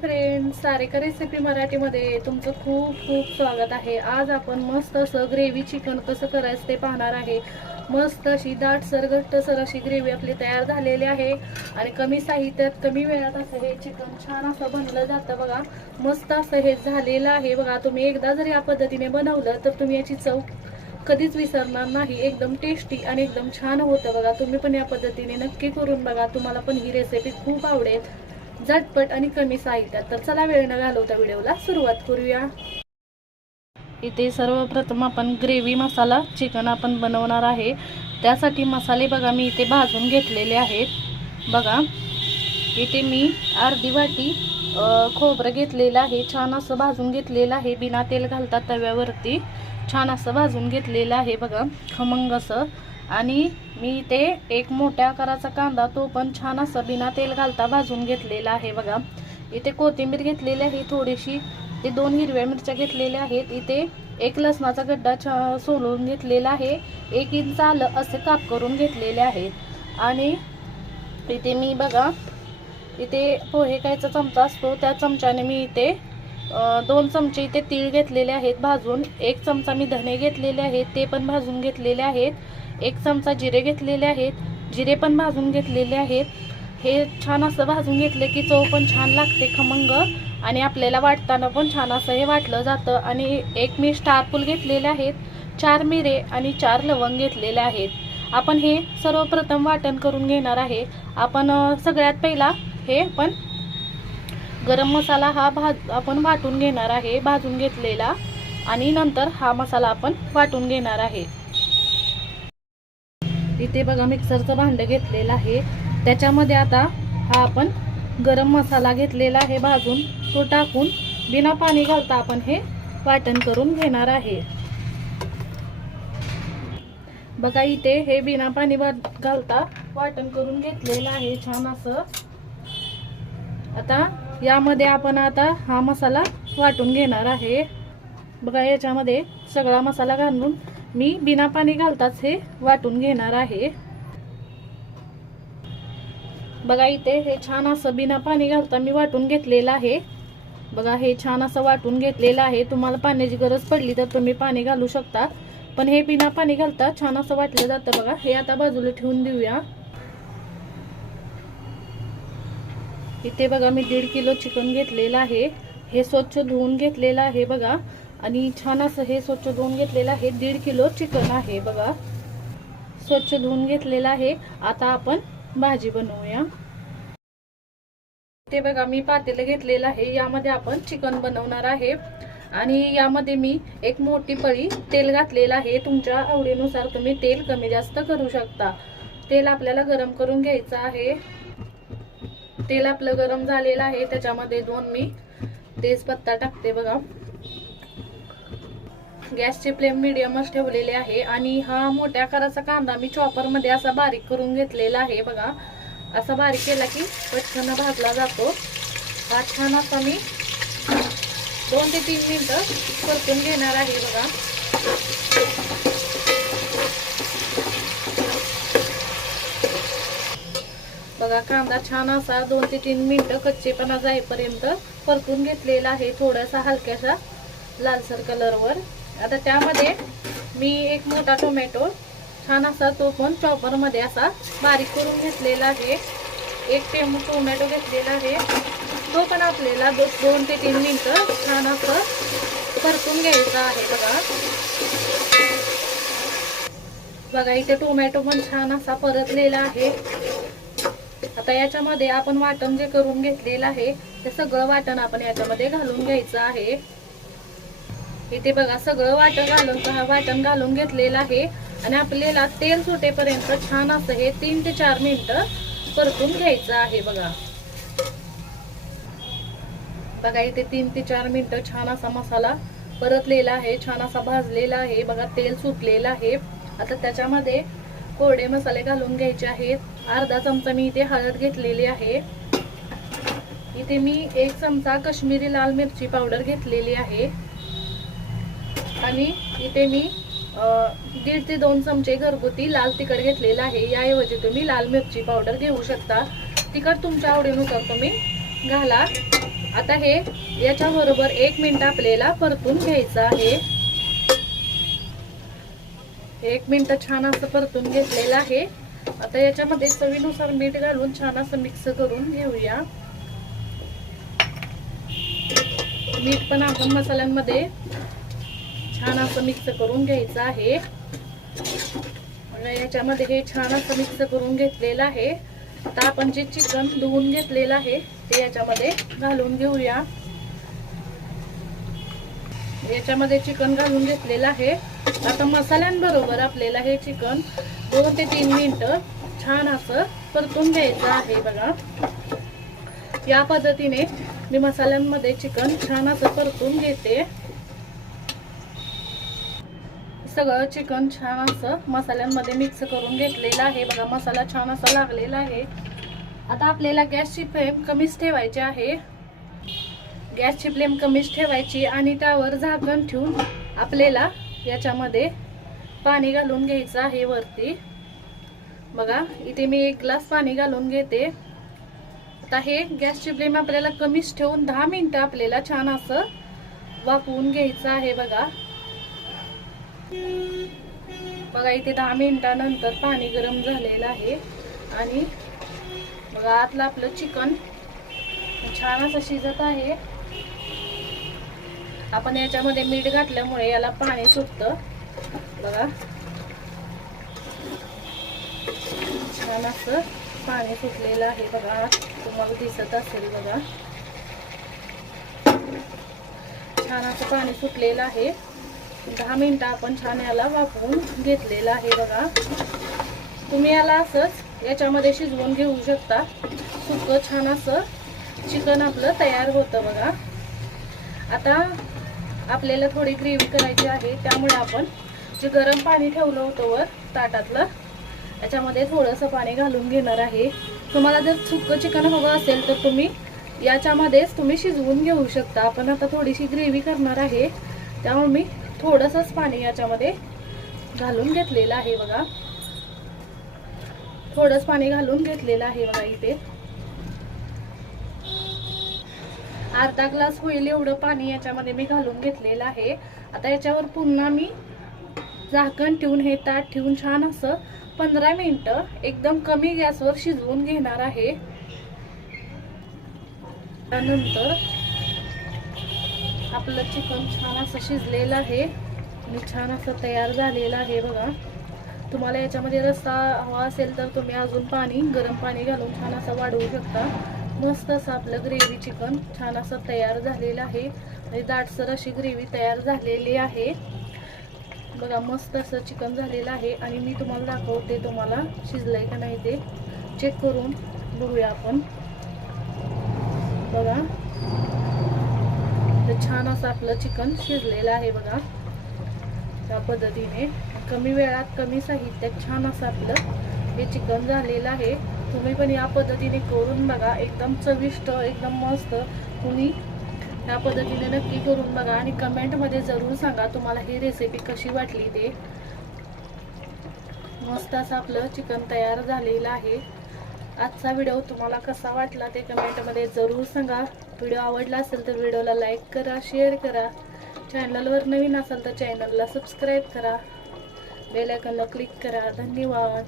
Friend सारेका recipe मराठीमध्ये तुमचं खूप खूप स्वागत आहे. आज आपण मस्त असं ग्रेव्ही चिकन कसं करायचं ते पाहणार आहे. मस्त अशी दाटसर घट्टसर अशी ग्रेव्ही आपली तयार झालेली आहे. आणि कमी साहित्यात कमी वेळात असं हे चिकन छान असं बनलं जातं बघा. मस्त असं हे झालेलं आहे बघा. तुम्ही एकदा जर या पद्धतीने बनवलं तर तुम्ही याची चव कधीच विसरणार नाही. एकदम टेस्टी आणि एकदम छान होतं बघा. तुम्ही पण या पद्धतीने नक्की करून बघा. तुम्हाला पण ही रेसिपी खूप आवडेल. झटपट आणि कमी साहित्यात. तर चला वेळ न घालवता व्हिडिओला सुरुवात करूया. इथे सर्वप्रथम आपण ग्रेव्ही मसाला चिकन आपण बनवणार आहे. त्यासाठी मसाले बघा मी इथे भाजून घेतलेले आहेत. बघा इथे मी अर्धी वाटी खोबरं घेतलेलं आहे. छान असं भाजून घेतलेलं आहे. बिना तेल घालता तव्यावरती छान असं भाजून घेतलेलं आहे. बघा खमंग असं. आणि मी इथे एक मोठ्या आकाराचा कांदा तो पण छान असं बिना तेल घालता भाजून घेतलेला आहे बघा. इथे कोथिंबीर घेतलेली आहे थोडीशी. ते दोन हिरव्या मिरच्या घेतलेल्या आहेत. इथे एक लसणाचा गड्डा छा सोलून घेतलेला आहे. एक इंच आलं असे काप करून घेतलेले आहेत. आणि इथे मी बघा इथे पोहे खायचा चमचा असतो. त्या चमच्याने मी इथे दोन चमचे इथे तीळ घेतलेले आहेत भाजून. एक चमचा मी धने घेतलेले आहेत ते पण भाजून घेतलेले आहेत. एक चमचा जिरे घेतलेले आहेत जिरे पण भाजून घेतलेले आहेत. हे छान असं भाजून घेतलं की चव पण छान लागते खमंग आणि आपल्याला वाटताना पण छान असं हे वाटलं जातं. आणि एक मी स्टार घेतलेले आहेत चार मिरे आणि चार लवंग घेतलेले आहेत. आपण हे सर्वप्रथम वाटण करून घेणार आहे. आपण सगळ्यात पहिला हे पण गरम मसाला हा भाज आपण वाटून घेणार आहे भाजून घेतलेला. आणि नंतर हा मसाला आपण वाटून घेणार आहे. इथे बघा मिक्सरचं भांडं घेतलेलं आहे. त्याच्यामध्ये आता हा आपण गरम मसाला घेतलेला आहे भाजून. तो टाकून बिना पाणी घालता आपण हे वाटण करून घेणार आहे. बघा इथे हे बिना पाणी घालता वाटण करून घेतलेलं आहे छान असं. आता यामध्ये आपण आता हा मसाला वाटून घेणार आहे. बघा याच्यामध्ये सगळा मसाला घालून मी बिना पाणी घालताच हे वाटून घेणार आहे. बघा इथे हे छान असं बिना पाणी घालता मी वाटून घेतलेलं आहे. बघा हे छान असं वाटून घेतलेलं आहे. तुम्हाला पाण्याची गरज पडली तर तुम्ही पाणी घालू शकता. पण हे बिना पाणी घालता छान असं वाटलं जातं. बघा हे आता बाजूला ठेवून देऊया. इथे बघा मी दीड किलो चिकन घेतलेलं आहे. हे स्वच्छ धुवून घेतलेलं आहे बघा. आणि छान असं हे स्वच्छ धुवून घेतलेलं आहे. दीड किलो चिकन आहे बघा. स्वच्छ धुवून घेतलेलं आहे. आता आपण भाजी बनवूया. ते बघा मी पातेलं घेतलेलं आहे. यामध्ये आपण चिकन बनवणार आहे. आणि यामध्ये मी एक मोठी पळी तेल घातलेलं आहे. तुमच्या आवडीनुसार तुम्ही तेल कमी जास्त करू शकता. तेल आपल्याला गरम करून घ्यायचं आहे. तेल आपलं गरम झालेलं आहे त्याच्यामध्ये दोन मी तेजपत्ता टाकते बघा. गॅसची फ्लेम मिडियमच ठेवलेली आहे आणि हा मोठ्या आकाराचा कांदा मी चॉपरमध्ये असा बारीक करून घेतलेला आहे बघा. असा बारीक केला की पटकन भाजला जातो. हा छान असा मी दोन ते तीन मिनिटं परतून घेणार आहे बघा. बघा कांदा छान असा दोन ते तीन मिनटं कच्चेपणा जाईपर्यंत परतून घेतलेला आहे थोडासा हलक्यासा लालसर कलरवर आता त्यामध्ये मी एक मोठा टोमॅटो छान असा तो पण चॉपरमध्ये असा बारीक करून घेतलेला आहे. एक टेम टोमॅटो घेतलेला आहे. तो पण आपल्याला दो दोन ते तीन मिनटं छान असं परतून घ्यायचा आहे बघा. बघा इथे टोमॅटो पण छान असा परतलेला आहे. आता याच्यामध्ये आपण वाटण जे करून घेतलेलं आहे ते सगळं वाटण आपण याच्यामध्ये घालून घ्यायचं आहे. इथे बघा सगळं वाटण घालून वाटण घालून घेतलेलं आहे. आणि आपल्याला तेल सुटेपर्यंत छान असं हे तीन ते चार मिनिटं परतून घ्यायचं आहे बघा. बघा इथे तीन ते चार मिनिटं छान असा मसाला परतलेला आहे छान असा भाजलेला आहे. बघा तेल सुटलेलं आहे. आता त्याच्यामध्ये कोरडे मसाले घालून घ्यायचे आहेत. अर्धा चमचा मी इथे हळद घेतलेली आहे. इथे मी एक चमचा कश्मीरी लाल मिरची पावडर घेतलेली आहे. आणि इथे मी दीड ते दोन चमचे घरगुती लाल तिखट घेतलेलं आहे. याऐवजी तुम्ही लाल मिरची पावडर घेऊ शकता. तिखट तुमच्या आवडीनुसार तुम्ही घाला. आता हे याच्याबरोबर एक मिनिट आपल्याला परतून घ्यायचं आहे. एक मिनिट छान असं परतून घेतलेलं आहे. आता याच्यामध्ये चवीनुसार मीठ घालून छान असं मिक्स करून घेऊया. मीठ पण आपण मसाल्यांमध्ये छान असं मिक्स करून घ्यायचं आहे. याच्यामध्ये हे छान असं मिक्स करून घेतलेलं आहे. आता आपण जे चिकन धुवून घेतलेलं आहे ते याच्यामध्ये घालून घेऊया. याच्यामध्ये चिकन घालून घेतलेलं आहे. आता मसाल्यांबरोबर आपल्याला हे चिकन दोन ते तीन मिनटं छान असं परतून घ्यायचं आहे बघा. या पद्धतीने मी मसाल्यांमध्ये चिकन छान असं परतून घेते. सगळं चिकन छान असं मसाल्यांमध्ये मिक्स करून घेतलेलं आहे. बघा मसाला छान असा लागलेला आहे. आता आपल्याला गॅसची फ्लेम कमीच ठेवायची आहे. गॅसची फ्लेम कमीच ठेवायची आणि त्यावर झाकण ठेवून आपल्याला याच्यामध्ये पाणी घालून घ्यायचं आहे वरती. बघा इथे मी एक ग्लास पाणी घालून घेते. आता हे गॅसची फ्लेम आपल्याला कमीच ठेवून दहा मिनटं आपल्याला छान असं वाफवून घ्यायचं आहे बघा. बघा इथे दहा मिनिटानंतर पाणी गरम झालेलं आहे. आणि बघा आतलं आपलं चिकन छान असं शिजत आहे. आपण याच्यामध्ये मीठ घातल्यामुळे याला पाणी सुटतं. बघा छान असं पाणी सुटलेलं आहे बघा. तुम्हाला दिसत असेल बघा. छान असं पाणी सुटलेलं आहे. दहा मिनटं आपण छान याला वापरून घेतलेलं आहे बघा. तुम्ही याला असंच याच्यामध्ये शिजवून घेऊ शकता. सुकं छान असं चिकन आपलं तयार होतं बघा. आता आपल्याला थोडी ग्रेव्ही करायची आहे. त्यामुळे आपण जे गरम पाणी ठेवलं होतं वर ताटातलं याच्यामध्ये थोडंसं पाणी घालून घेणार आहे. तुम्हाला जर सुकं चिकन हवं असेल तर तुम्ही याच्यामध्येच तुम्ही शिजवून घेऊ शकता. आपण आता थोडीशी ग्रेव्ही करणार आहे. त्यामुळे मी थोडंसंच पाणी याच्यामध्ये घालून घेतलेलं आहे बघा. थोडंच पाणी घालून घेतलेलं आहे बघा इथे. अर्धा ग्लास होईल एवढं पाणी याच्यामध्ये मी घालून घेतलेलं आहे. आता याच्यावर पुन्हा मी झाकण ठेवून हे ताट ठेवून छान असं पंधरा मिनटं एकदम कमी गॅसवर शिजवून घेणार आहे. त्यानंतर आपलं चिकन छान असं शिजलेलं आहे. आणि छान असं तयार झालेलं आहे बघा. तुम्हाला याच्यामध्ये रस्सा हवा असेल तर तुम्ही अजून पाणी गरम पाणी घालून छान असं वाढवू शकता. मस्त असं आपलं ग्रेव्ही चिकन छान असं तयार झालेलं आहे. आणि दाटसर अशी ग्रेव्ही तयार झालेली आहे. बघा मस्त असं चिकन झालेलं आहे. आणि मी तुम्हाला दाखवते तुम्हाला शिजलंय का नाही ते. चेक करून बघूया आपण. बघा. तर छान असं आपलं चिकन शिजलेलं आहे बघा. त्या पद्धतीने. कमी वेळात कमी साहित्यात छान असं आपलं हे चिकन झालेलं आहे. तुम्ही पण या पद्धतीने करून बघा. एकदम चविष्ट एकदम मस्त तुम्ही या पद्धतीने नक्की करून बघा आणि कमेंटमध्ये जरूर सांगा तुम्हाला ही रेसिपी कशी वाटली ते. मस्त असं आपलं चिकन तयार झालेलं आहे. आजचा व्हिडिओ तुम्हाला कसा वाटला ते कमेंटमध्ये जरूर सांगा. व्हिडिओ आवडला असेल तर व्हिडिओला लाईक करा शेअर करा. चॅनलवर नवीन असाल तर चॅनलला सबस्क्राईब करा. बेलायकनला क्लिक करा. धन्यवाद.